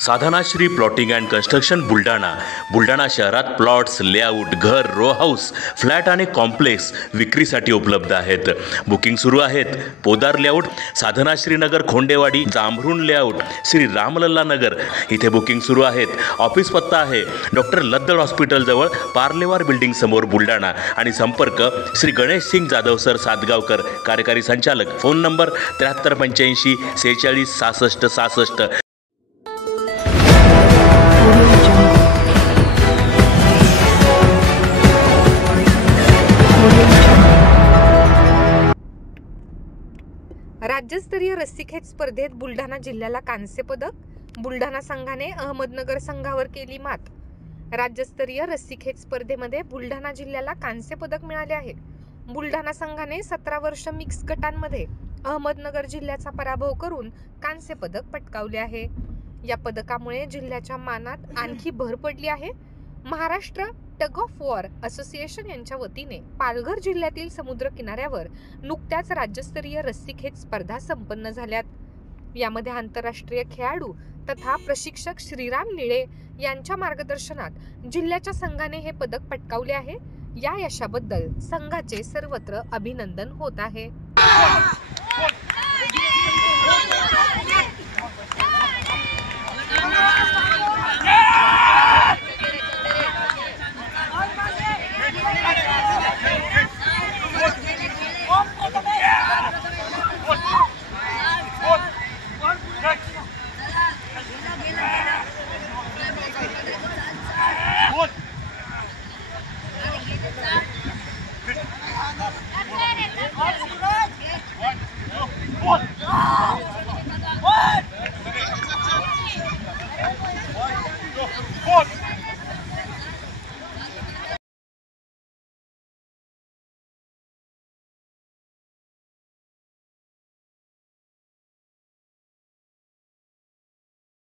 Sadhanashri plotting and construction Buldhana शहरात plots, layout, घर, row house, flat आणि कॉम्प्लेक्स विक्रीसाठी उपलब्ध आहेत. बुकिंग सुरू आहेत. पोदार लेआउट, साधनाश्री नगर, खोंडेवाडी, जांभरुण लेआउट, श्री रामलल्ला नगर इथे बुकिंग सुरू आहेत. ऑफिस पत्ता आहे डॉक्टर लद्दड हॉस्पिटल जवळ, पार्लेवार बिल्डिंग समोर, बुलढाणा. आणि संपर्क श्री गणेश सिंग जाधव सर सातगावकर, कार्यकारी संचालक. Phone number 7385 46 66 66. राज्यस्तरीय रस्सीखेच स्पर्धेत बुलढाणा जिल्ह्याला कांस्य पदक. बुलढाणा संघाने अहमदनगर संघावर केली मात. राज्यस्तरीय रस्सीखेच स्पर्धेमध्ये बुलढाणा जिल्ह्याला कांस्य पदक मिळाले आहे. बुलढाणा संघाने 17 वर्ष मिक्स गटांमध्ये अहमदनगर जिल्ह्याचा पराभव करून कांस्य पदक पटकावले आहे. या पदकामुळे जिल्ह्याच्या मानात आणखी भर पडली आहे. Maharashtra tug of war association यांच्या वतीने पालघर जिल्ह्यातील समुद्र किनाऱ्यावर नुकत्याच राज्यस्तरीय रस्सीखेच स्पर्धा संपन्न झाल्यात. यामध्ये आंतरराष्ट्रीय खेळाडू तथा प्रशिक्षक श्रीराम निळे यांच्या मार्गदर्शनात जिल्ह्याच्या संघाने हे पदक पटकावले आहे. या यशाबद्दल संघाचे सर्वत्र अभिनंदन होत आहे.